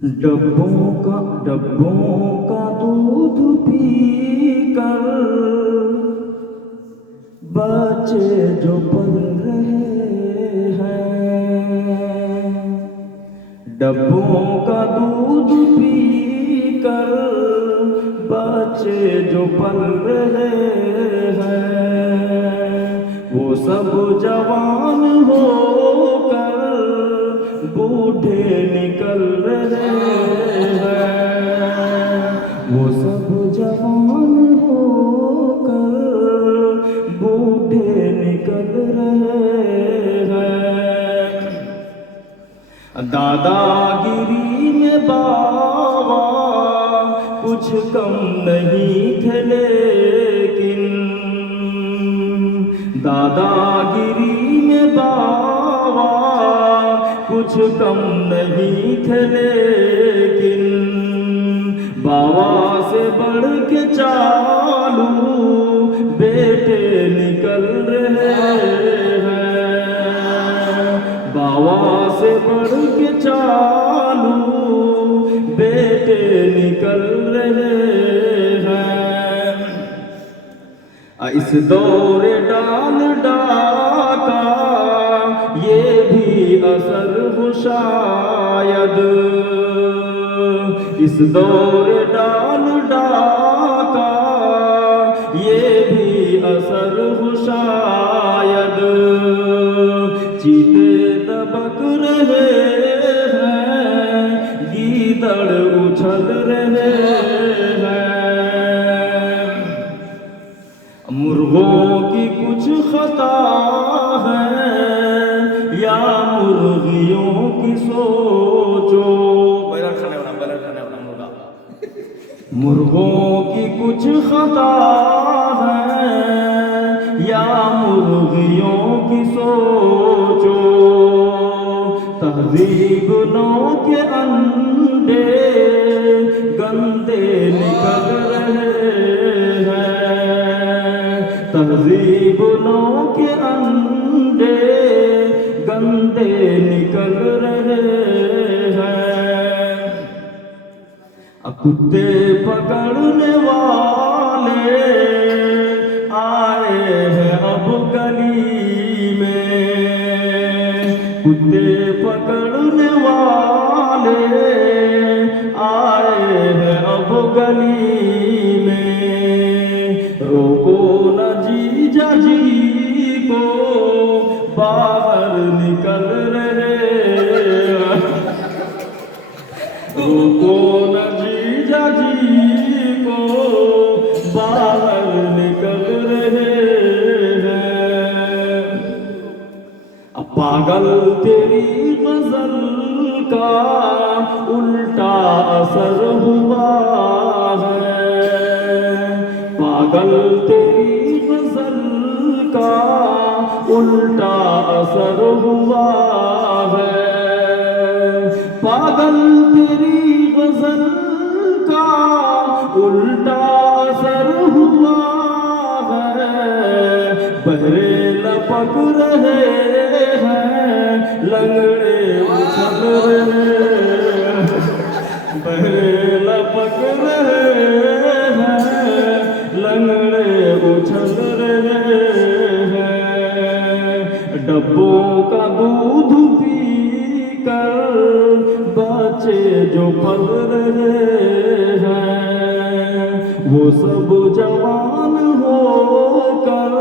डब्बों का दूध पी कर बच्चे जो पल रहे हैं। डब्बों का दूध पी कर बच्चे जो पल रहे हैं, वो सब जवान होकर बूढ़े निकल रहे हैं। वो सब जवान होकर बूढ़े निकल रहे हैं। दादागिरी में बाबा कुछ कम नहीं थे, लेकिन दादागिरी में बाबा कुछ कम नहीं थे, लेकिन बाबा से बढ़ के चालू बेटे निकल रहे हैं। बाबा से बढ़ के चालू बेटे निकल रहे हैं। इस दौरे डाल डाका ये भी असर हो शायद। इस दौरे डाल डाका ये भी असर हो शायद। चीते दबक रहे हैं, गीदड़ उछल रहे हैं। मुर्गों की कुछ खता है या मुर्गियों की सोचो। मुर्गों की कुछ खता है या मुर्गियों की सोचो। तहजीब नौ के अंडे गंदे निकल रहे हैं। तहजीब नौ के अंडे गंदे निकल रहे हैं। कुत्ते पकड़ने वाले आए हैं अब गली में। कुत्ते पकड़ने वाले आए हैं अब गली में। रोको न जीजा जी को बाहर निकल रहे। रोको न जीजा जी को बाहर निकल रहे हैं। पागल तेरी गजल का उल्टा असर हुआ है। पागल तेरी गजल का उल्टा असर हुआ है। पागल तेरी गजल का उल्टा असर हुआ है। बहरे लपक रहे हैं, लंगड़े उछल रहे हैं। बहरे लपक रहे हैं, लंगड़े उछल रहे हैं। डब्बों का दूध पी कर बच्चे जो पल रहे हैं, वो सब जवान होकर